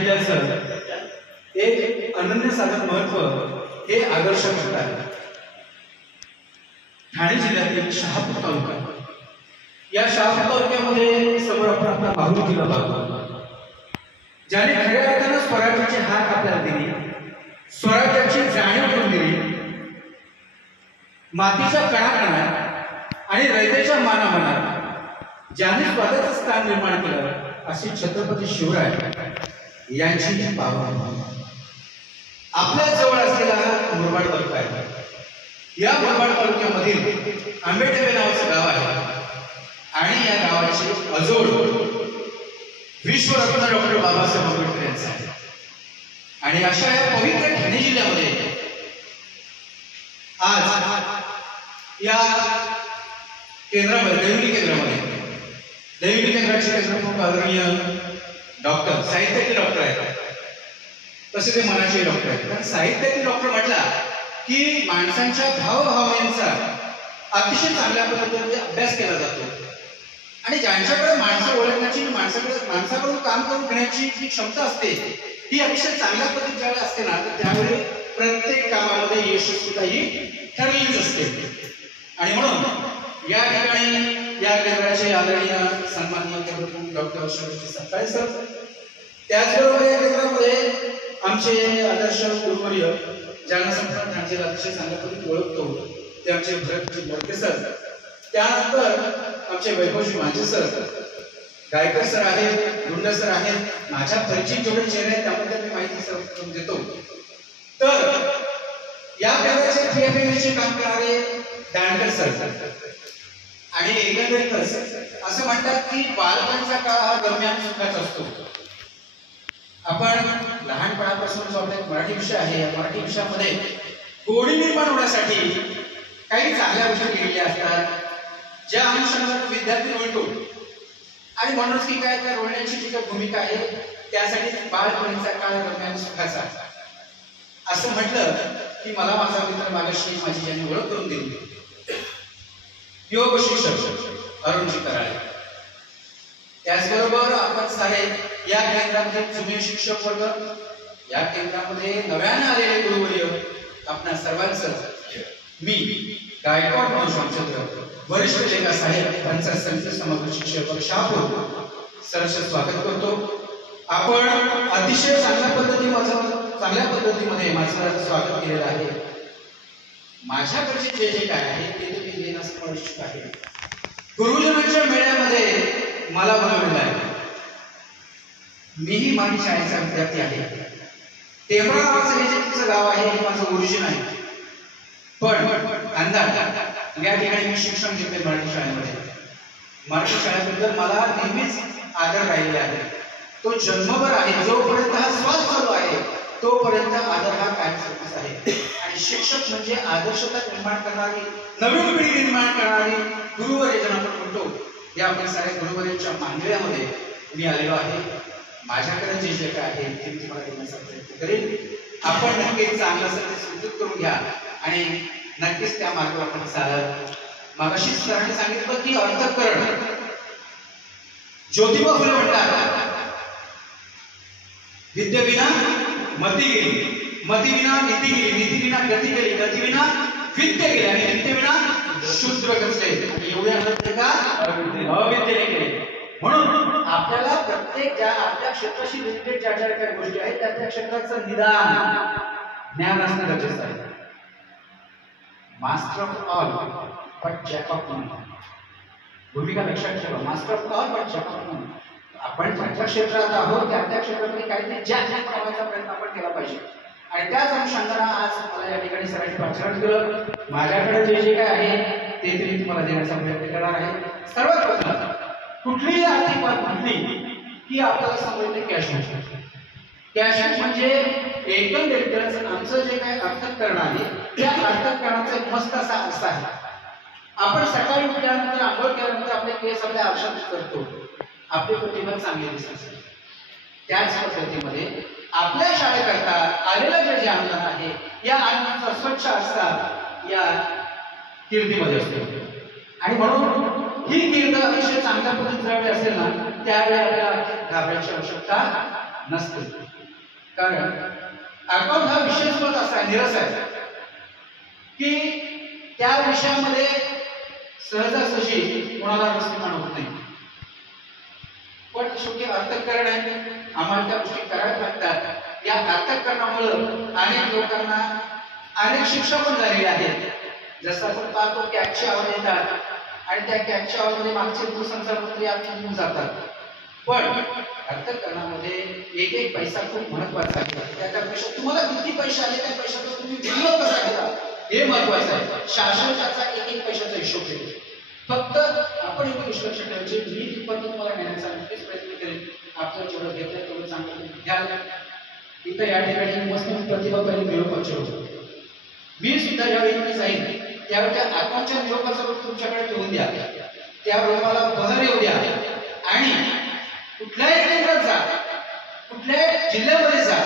जिल्ह्याचं एक अनन्यसाधारण महत्व हे आदर्श घटक आहे. ठाणे जिल्ह्यातील शहापूर तालुका, या शहापूर तालुक्यामध्ये समोर आपण आपला माहूर किल्ला पाहतो, ज्याने खऱ्या अर्थानं स्वराज्याची हाक आपल्याला दिली, स्वराज्याची जाणीव करून दिली. मातीच्या कणाकणात आणि रयतेच्या मानामनात ज्याने स्वतःचं स्थान निर्माण केलं अशी छत्रपती शिवराय यांची पावन आपल्या जवळ असलेला मुरबाड तालुका आहे. या मुरबाड तालुक्यामधील आंबेटेवे नावाचं गाव आहे आणि या गावाचे अजोड विश्वरत्न डॉक्टर बाबासाहेब आंबेडकर यांचं आहे. आणि अशा या पवित्र ठाणे जिल्ह्यामध्ये आज या केंद्रामध्ये दैविकी केंद्राचे केंद्रप्रमुख आदरणीय डॉक्टर, साहित्याचे डॉक्टर आहेत, तसे ते मनाचे डॉक्टर आहेत. कारण साहित्यातील डॉक्टर म्हटला की माणसांच्या भावभावनेचा अतिशय चांगल्या पद्धतीने अभ्यास केला जातो आणि ज्यांच्याकडे माणसं ओळखण्याची, माणसाकडून काम करून घेण्याची जी क्षमता असते ही अतिशय चांगल्या पद्धतीने असते ना, तर त्यावेळी प्रत्येक कामामध्ये यशस्वीता ही ठरलेलीच असते. आणि म्हणून या ठिकाणी या केंद्राचे आदरणीय सन्माननीय डॉक्टर श्री सत्ताई सर, त्याचबरोबर या केंद्रामध्ये आमचे आदर्श गुरुवर्य ज्यांना संपूर्ण ठाणे अतिशय चांगल्या पद्धतीने ओळखतो ते आमचे भरतजी मोडके सर, त्यानंतर आमचे वैभवजी माझे सर, गायकर सर आहेत, गुंड सर आहेत, माझ्या परिचित जेवढे चेहरे आहेत त्याबद्दल मी माहिती सर्व देतो. तर या केंद्राचे TFMचे काम करणारे दांडकर सर आणि एकंदरीतच असं म्हणतात की बालपणचा काळ हा दरम्यान सुखाचा असतो. आपण लहानपणापासून जो आपला मराठी विषय आहे, या मराठी विषयामध्ये गोडी निर्माण होण्यासाठी काही चांगल्या गोष्टी केलेल्या असतात, ज्या अनुषंगाने विद्यार्थी रोळतो. आणि म्हणूनच की काय त्या रोळण्याची जी काही भूमिका आहे त्यासाठी बालपणीचा काळ दरम्यान सुखाचा असं म्हटलं की मला माझा मित्र मागाशी माझी ज्यांनी ओळख करून दिली योग शिक्षक अरुणजी कराळे, त्याचबरोबर आपण सारे या केंद्रामध्ये जुने शिक्षक वर्ग, या केंद्रामध्ये नव्याने आलेले गुरुवर्य, आपणा सर्वांचं मी गायकवाड रामचंद्र वरिष्ठ लेखा साहेब त्यांचा संत समग्र शिक्षक शहापूर सरस स्वागत करतो. आपण अतिशय चांगल्या पद्धतीमध्ये माझं स्वागत केलेलं आहे. माझ्याकडचे जे काय आहे ते तुम्ही देण्यास आवश्यक आहे. गुरुजनांच्या मेळ्यामध्ये मला बोलवलेलं आहे. मीही माझी शाळेचा विद्यार्थी आहे. टेंबरा नावाचं हे जे तुमचं गाव आहे हे माझं ओरिजिन आहे. पण अंदाज या ठिकाणी मी शिक्षण घेतले मराठी शाळेमध्ये. मराठी शाळेबद्दल मला नेहमीच आदर राहिलेला आहे. तो जन्मभर आहे. जोपर्यंत हा श्वास चालू आहे तोपर्यंत आदर हा कायमस्वरूपीच आहे. आणि शिक्षक म्हणजे आदर्शता निर्माण करणारी, नवीन पिढी निर्माण करणारी गुरुवर्य ज्यांना आपण म्हणतो, या आपण साऱ्या गुरुवर्यांच्या मांडव्यामध्ये मी आलेलो आहे. माझ्याकडे जे काय आहे ते मी तुम्हाला देण्याचा प्रयत्न करेन. आपण नक्कीच चांगलं असं ते समजूत करून घ्या आणि नक्कीच त्या मार्गावर आपण चालाल. मागाशी सरांनी सांगितलं की अंतःकरण, ज्योतिबा फुले म्हणतात विद्येविना मती गेली, मती विना नीती गेली, नीती विना गती गेली, गती विना विद्या गेली आणि विद्येविना शूद्र घडले. एवढे अनर्थ का अविद्येने गेले. म्हणून आपल्याला प्रत्येक ज्या आपल्या क्षेत्राशी रिलेटेड ज्या ज्या काही गोष्टी आहेत त्या क्षेत्राचं निदान ज्ञान असणं गरजेचं आहे. Master of all but jack of none. भूमिका लक्षात ठेवा. Master of all but jack of none. आपण ज्या क्षेत्रात आहोत त्या क्षेत्रामध्ये काहीतरी ज्ञान करण्याचा प्रयत्न आपण केला पाहिजे. आणि त्याच अनुषंगाने आज मला या ठिकाणी सरांनी पाचारण केलं. माझ्याकडे जे जे काय आहे ते तरी तुम्हाला देण्याचा प्रयत्न करणार आहे. सर्वात प्रथम कुठलीही आर्थिक बाब म्हटली की आपल्याला समजते कॅश म्हणजे. कॅश म्हणजे एकंदरीत आमचं जे काय अर्थकारण आहे त्या अर्थकारणाचा एक मस्त असा अर्थ आहे. आपण सकाळी उठल्यानंतर आंघोळ केल्यानंतर आपले केस आपल्या आरशात करतो, आपली प्रतिभा चांगली दिसते. त्याच पद्धतीमध्ये आपल्या शाळेकरता आलेलं जे अनुदान आहे या अनुदानाचा स्वच्छ आरसा या कीर्तीमध्ये असतो. आणि म्हणून ही कीर्त अतिशय चांगल्या पद्धतीने जळली असेल ना त्यावेळी आपल्याला घाबरायची आवश्यकता नसतं. कारण अकाउंट हा विषयच असा निरस आहे की त्या विषयामध्ये सहजासहजी कोणाला रस निर्माण होत नाही. पण शेवटी अर्थकारण आहे, आम्हाला त्या गोष्टी कराव्या लागतात. या अर्थकारणामुळे अनेक लोकांना अनेक शिक्षा पण झालेल्या आहेत. जसं आपण पाहतो कॅगचे आवाज येतात आणि त्या कॅगच्या आवाजामध्ये मागचे दूरसंचार मंत्री आपण जातात. पण अर्थकारणामध्ये एक एक पैसा खूप महत्वाचा आहे. त्याच्यापेक्षा तुम्हाला किती पैसे आले त्या पैशाचा तुम्ही विनियोग कसा केला हे महत्वाचं आहे. शासन त्याचा एक एक पैशाचा हिशोब घेतो. फक्त आपण एक गोष्ट लक्षात ठेवायची, मी तिथपर्यंत तुम्हाला नेण्याचा नक्कीच प्रयत्न करेन. आपलं जेवढं घेतलं तेवढं चांगलं घ्याल. इथं या ठिकाणी मस्त प्रतिभा पहिली निरोपाचे होतो. मी सुद्धा ज्यावेळी जाईन त्यावेळी त्या आत्माच्या निरोपाचा रूप तुमच्याकडे ठेवून द्या. त्यावेळी मला बहर येऊ द्या आणि कुठल्याही केंद्रात जा, कुठल्याही जिल्ह्यामध्ये जा,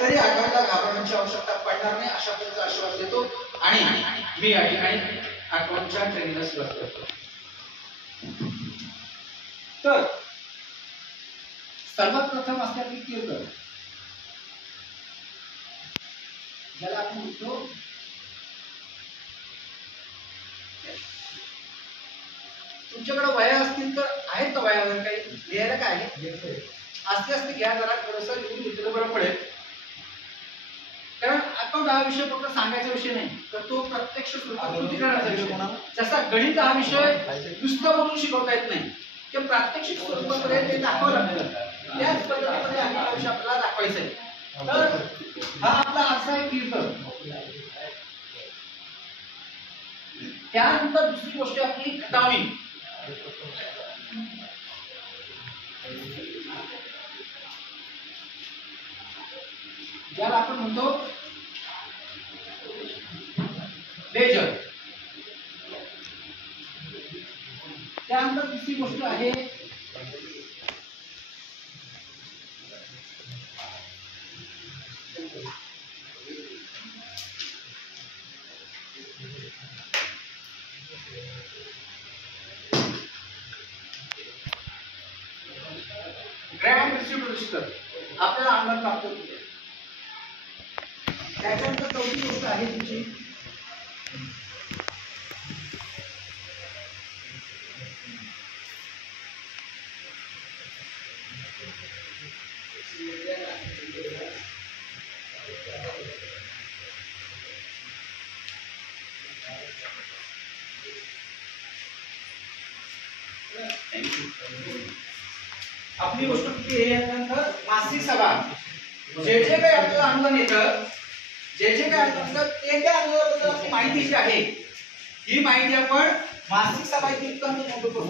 तरी आगाला घाबरण्याची आवश्यकता पडणार नाही अशा प्रकारचा आशीर्वाद देतो. आणि मी या ठिकाणी अकाउंटच्या ट्रेनिंगला सुरुवात करतो. तर सर्वात प्रथम असतात की कीर्तन, ज्याला आपण म्हणतो तुमच्याकडे वया असतील तर आहेत का वयावर काही लिहायला काय आहे असते असते घ्या जरा थोडंसं लिहून घेतलं बरं पडेल. कारण अकाउंट हा विषय फक्त सांगायचा विषय नाही तर तो प्रत्यक्ष स्वरूपात कृती करण्याचा विषय. जसा गणित हा विषय नुसतं म्हणून शिकवता येत नाही, ते प्रात्यक्षिक स्वरूपामध्ये ते दाखवावं लागतं. त्याच पद्धतीमध्ये हा विषय आपल्याला दाखवायचा आहे. तर हा आपला आजचा आहे कीर्तन. त्यानंतर दुसरी गोष्ट आपली खटावणी. ज्याला आपण म्हणतो लेजर. त्यानंतर दुसरी गोष्ट आहे ग्रँड रिसिप्ट रजिस्टर. आपल्याला अंगात लागतो. त्याच्यानंतर चौथी गोष्ट आहे तुमची आपली गोष्ट किती आहे यानंतर मासिक सभा. जे जे काही आपल्याला अनुदान येतं, जे जे काय अनुदान ते त्या अनुदानाबद्दल आपली माहिती जी आहे ही माहिती आपण मासिक सभा इतकं नोंद करतो.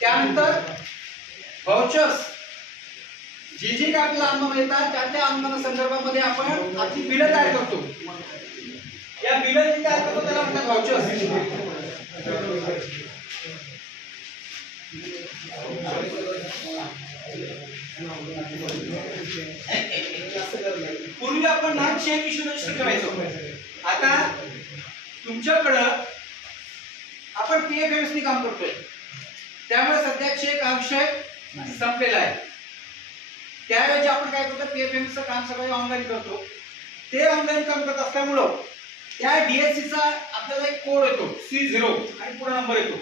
त्यानंतर व्हाउचर्स, जे जे काय आपल्याला अनुदान येतात त्या त्या अनुदाना संदर्भामध्ये आपण आपली बिलं तयार करतो. या बिलं जी तयार करतो त्याला म्हणतात व्हाउचर्स. पूर्वी आपण लहान चेक इश्यू रजिस्टर करायचो. आता तुमच्याकडं आपण पीएफएमएसनी काम करतोय त्यामुळे सध्या चेक हा विषय संपलेला आहे. त्याऐवजी आपण काय करतो, पीएफएमएसचं काम सगळं ऑनलाईन करतो. ते ऑनलाईन काम करत असल्यामुळं त्या डीएससीचा आपल्याला एक कोड येतो C0 आणि पुढे नंबर येतो,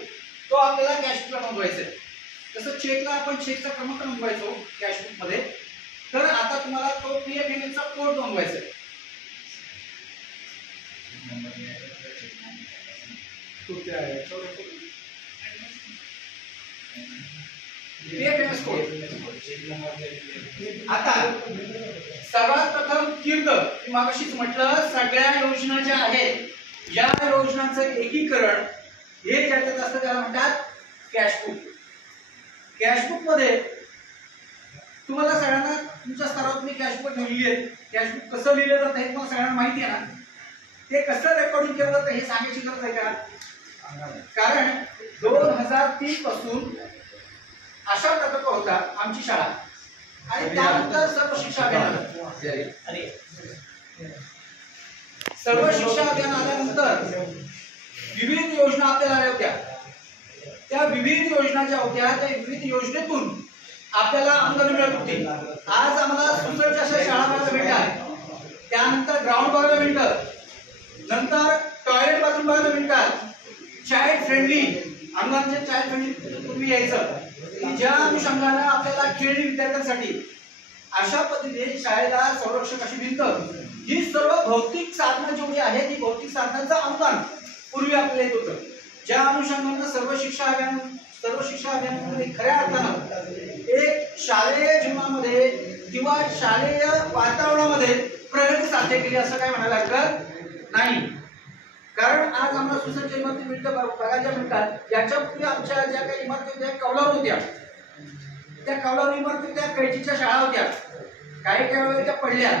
तो आपल्याला कॅशबुकला नोंदवायचा आहे. तसं चेकला आपण चेकचा क्रमांक नोंदवायचो कॅशबुक मध्ये, तर आता तुम्हाला तो पीएफएमएसचा कोड नोंदवायचा आहे. PFMS code. आता सर्वात प्रथम कीर्त मागाशीच म्हटलं, सगळ्या योजना ज्या आहेत या योजनांचं एकीकरण हे ज्याच्यात असतं त्याला म्हणतात कॅशबुक. कॅशबुक मध्ये तुम्हाला सगळ्यांना तुमच्या स्तरावर तुम्ही कॅशबुक लिहिली आहे. कॅशबुक कसं लिहिलं जातं हे तुम्हाला सगळ्यांना माहिती आहे ना. ते कसं रेकॉर्डिंग केलं जातं हे सांगायची गरज आहे का? कारण 2003 पासून अशा प्रकल्प होता आमची शाळा आणि त्यानंतर सर्व शिक्षा अभियान. सर्व शिक्षा अभियान आल्यानंतर विविध योजना आपल्याला आल्या होत्या. त्या विविध योजना ज्या होत्या त्या विविध योजनेतून आपल्याला अनुदान मिळत होती. आज आम्हाला सुसज्ज अशा शाळा बघायला मिळतात, त्यानंतर ग्राउंड बघायला मिळतं, नंतर टॉयलेट बाथरूम बघायला मिळतात, चाइल्ड फ्रेंडली अनुदानाचे चाइल्ड फ्रेंडली पूर्वी यायचं, ज्या अनुषंगाने आपल्याला खेळणी विद्यार्थ्यांसाठी अशा पद्धतीने शाळेला संरक्षक अशी भिंत, ही सर्व भौतिक साधनं जेवढी आहेत ही भौतिक साधनांचं अनुदान पूर्वी आपल्याला येत होतं. ज्या अनुषंगाने सर्व शिक्षा अभियानामध्ये खऱ्या अर्थानं एक शालेय जीवनामध्ये किंवा शालेय वातावरणामध्ये प्रगती साध्य केली असं काय म्हणायला हरकत नाही. कारण आज आम्हाला सुसज्ज इमारती बघायला मिळतात. याच्यापूर्वी आमच्या ज्या काही इमारती होत्या कौलारू होत्या, त्या कौलारू इमारती त्या कैचीच्या शाळा होत्या, काही वेळेला त्या पडल्या.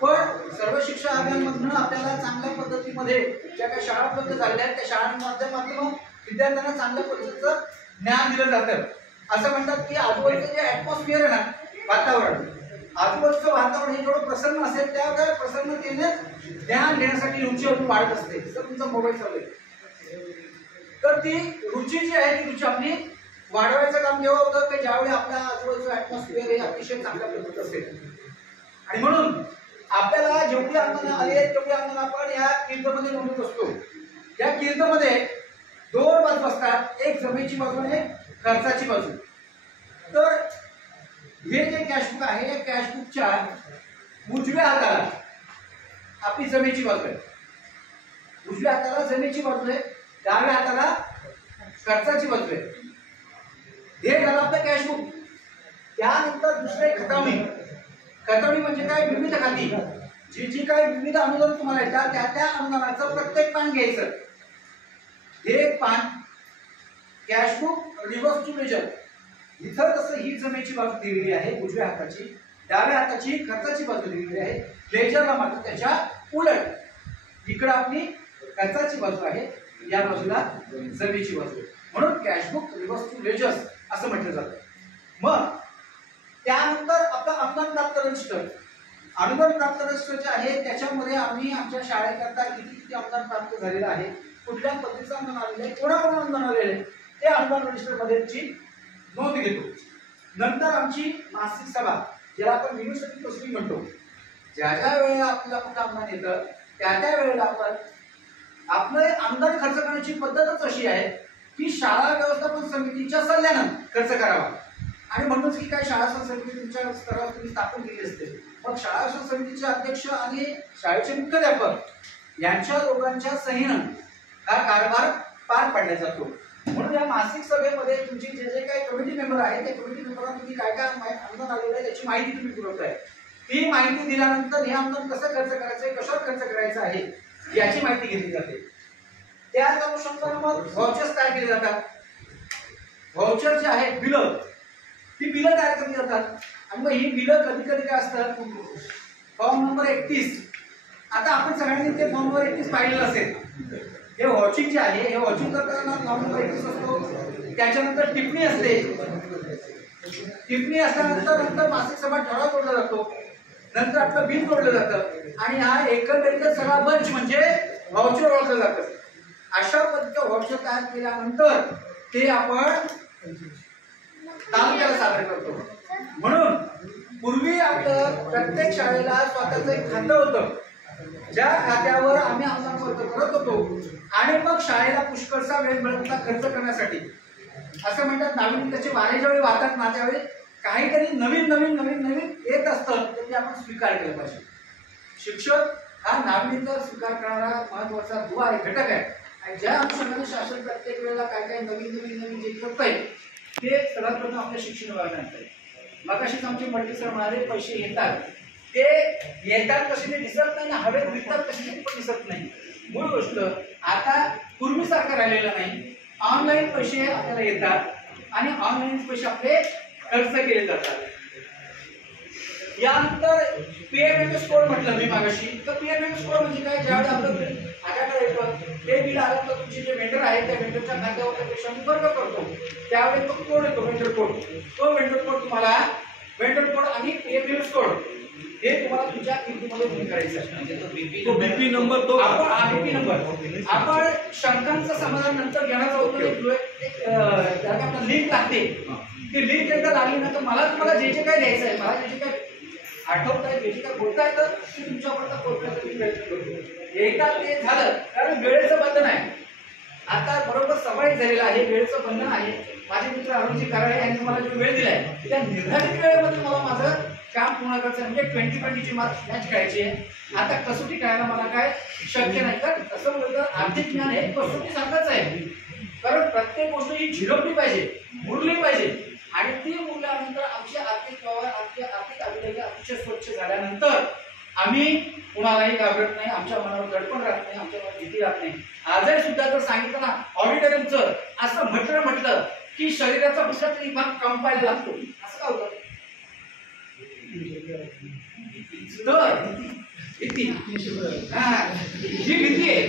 पण सर्व शिक्षा अभियानामधून आपल्याला चांगल्या पद्धतीमध्ये ज्या काही शाळा उपलब्ध झालेल्या आहेत त्या शाळांच्या माध्यमातून विद्यार्थ्यांना चांगल्या पद्धतीचं ज्ञान दिलं जातं. असं म्हणतात की आजूबाजूचं जे ॲटमॉस्फिअर आहे ना, वातावरण, आजूबाजूचं वातावरण हे जेवढं प्रसन्न असेल त्या प्रसन्नतेने ज्ञान घेण्यासाठी रुची अजून वाढत असते. जर तुमचा मोबाईल चालू आहे तर ती रुची जी आहे ती रुची आपली वाढवायचं काम जेव्हा होतं की ज्यावेळी आपल्या आजूबाजूचं ॲटमॉस्फिअर हे अतिशय चांगल्या पद्धतीत असेल. आणि म्हणून आपल्याला जेवढी आव्हानं आली आहेत तेवढी आव्हानं आपण या कीर्तमध्ये नोंदवत असतो. या कीर्तमध्ये दोन बाजू असतात, एक जमेची बाजू आणि एक खर्चाची बाजू. तर हे जे कॅशबुक आहे या कॅशबुकच्या उजव्या हाताला आपली जमेची बाजू आहे, उजव्या हाताला जमेची बाजू आहे, डाव्या हाताला खर्चाची बाजू आहे. हे झालं आपलं कॅशबुक. त्यानंतर दुसरे खतावणी. खतावणी म्हणजे काय, विविध खाती जी काही विविध अनुदान तुम्हाला येतात त्या त्या अनुदानाचं प्रत्येक पान घ्यायचं. हे पान कॅशबुक रिव्हर्स टू लेजर. इथं कसं ही जमेची बाजू दिलेली आहे उजव्या हाताची, डाव्या हाताची खर्चाची बाजू दिलेली आहे. लेजरला मात्र त्याच्या उलट इकडं आपली खर्चाची बाजू आहे, या बाजूला जमेची बाजू. म्हणून कॅशबुक रिव्हर्स टू लेजर्स असं म्हटलं जातं. मग त्यानंतर आपलं अनुदान प्राप्त रजिस्टर. अनुदान प्राप्त रजिस्टर जे आहे त्याच्यामध्ये आम्ही आमच्या शाळेकरता किती अनुदान प्राप्त झालेलं आहे, कुठल्या पद्धतीचं अनुदान आलेलं आहे, कोणाकडून अनुदान आलेलं आहे ते अनुदान रजिस्टरमध्ये नोंद घेतो. नंतर आमची मासिक सभा, ज्याला आपण युनिव्हर्सिटी प्रोसिडिंग म्हणतो, ज्या ज्या वेळेला आपल्याला कुठं अनुदान येतं त्या त्या वेळेला आपण आपलं अनुदान खर्च करण्याची पद्धतच अशी आहे की शाळा व्यवस्थापन समितीच्या सल्ल्यानं खर्च करावा. आणि म्हणूनच की काय शाळा समिती तुमच्या स्तरावर तुम्ही स्थापन केली असते, मग शाळा समितीचे अध्यक्ष आणि शाळेचे मुख्याध्यापक यांच्या दोघांच्या सहीनं हा कारभार पार पाडला जातो. म्हणून या मासिक सभेमध्ये तुमची जे जे काही कमिटी मेंबर आहेत त्या कमिटी मेंबरांना तुम्ही काय काय अनुदान आलेलं आहे त्याची माहिती तुम्ही पुरवताय. ती माहिती दिल्यानंतर हे अनुदान कसं खर्च करायचं आहे, कशावर खर्च करायचं आहे याची माहिती घेतली जाते. त्याच अनुषंगाने मग व्हाउचर्स तयार केले जातात. व्हाउचर जे आहे बिलं, ती बिलं तयार केली जातात. आणि मग ही बिलं कधी कधी काय असतात, फॉर्म नंबर 31. आता आपण सगळ्यांनी ते फॉर्म नंबर 31 पाहिलेलं असेल. हे वॉचिंग जे आहे हे वॉचिंग करताना फॉर्म नंबर 31 असतो. त्याच्यानंतर टिप्पणी असते. टिप्पणी असल्यानंतर नंतर मासिक सभा ठराव तोडला जातो, नंतर आपलं बिल तोडलं जातं आणि हा एकंदरीत सगळा बंच म्हणजे व्हाउचर ओळखलं जातं. अशा पद्धतीचं व्हाउचर तयार केल्यानंतर ते आपण तालुक्याला सादर करतो. म्हणून पूर्वी आपलं प्रत्येक शाळेला स्वतःचं एक खातं होतं, ज्या खात्यावर आम्ही अनुदान खर्च करत होतो. आणि मग शाळेला पुष्कळसा वेळ मिळत होता खर्च करण्यासाठी. असं म्हणतात नाविन्यतेचे वारे ज्यावेळी वाहतात ना त्यावेळी काहीतरी नवीन नवीन नवीन नवीन येत असतं, तर ते आपण स्वीकार केलं पाहिजे. शिक्षक हा नाविन्यता स्वीकार करणारा महत्वाचा दुवा आहे, घटक आहे. आणि ज्या अनुषंगाने शासन प्रत्येक वेळेला काय काय नवीन नवीन नवीन जे करतंय ते सर्वात प्रथम आपल्या शिक्षण विभागाने आणतंय. मग अशीच आमचे मंत्री सर म्हणाले पैसे येतात, ते येतात कशाने दिसत नाही ना, हवेत दिसतात कशाने पण दिसत नाही. मूळ गोष्ट आता पूर्वीसारखं राहिलेलं नाही. ऑनलाईन पैसे आपल्याला येतात आणि ऑनलाईन पैसे आपले खर्च केले जातात. यानंतर पीएमएमएस कोड म्हटलं मी मागाशी, तर पीएमएमएस कोड म्हणजे काय, ज्यावेळी आपलं माझ्याकडे येतं ते बिल आलं तर तुमचे जे वेंडर आहेत त्या वेंडरच्या खात्यावर त्यापेक्षा मी वर्ग करतो, त्यावेळी तो कोड येतो वेंडर कोड. तो वेंडर कोड तुम्हाला वेंडर कोड आणि पीएमएमएस कोड हे तुम्हाला तुमच्या कीर्तीमध्ये तुम्ही करायचं आहे. तो बीपी नंबर तो आपण बीपी नंबर आपण शंकांचं समाधान नंतर घेण्याचा होतो. त्याला आपला लिंक लागते. ती लिंक एकदा लागली ना तर मला तुम्हाला जे जे काय द्यायचं आहे, मला जे जे काय आठवत आहे, जे जे काय बोलता येतं ते तुमच्यापर्यंत पोहोचण्याचा मी प्रयत्न करतो. एकदा ते झालं कारण वेळेचं बंधन आहे. आता बरोबर समय झालेला आहे, वेळेचं बंधन आहे. माझे मित्र अरुणजी कराळे यांनी मला जो वेळ दिलाय त्या निर्धारित वेळेमध्ये मला माझं काम पूर्ण करायचं आहे. म्हणजे 20-20ची मॅच खेळायची आहे. आता कसोटी खेळायला मला काय शक्य नाही. कारण कसं बोलतं आर्थिक ज्ञान हे कसोटी सारखंच आहे. कारण प्रत्येक गोष्ट ही झिरपली पाहिजे, मुरली पाहिजे आणि ती मुरल्यानंतर आमचे आर्थिक व्यवहार, आमचे आर्थिक अभिलेख अतिशय स्वच्छ झाल्यानंतर आम्ही कुणालाही घाबरत नाही, आमच्या मनावर दडपण राहत नाही, आमच्या मनावर भीती राहत नाही. आजही सुद्धा जर सांगितलं ना ऑडिटोरियमचं असं म्हटलं की शरीराचा कुठला तरी भाग कंपायला लागतो, असं का होतं? तर भीती ही भीती आहे.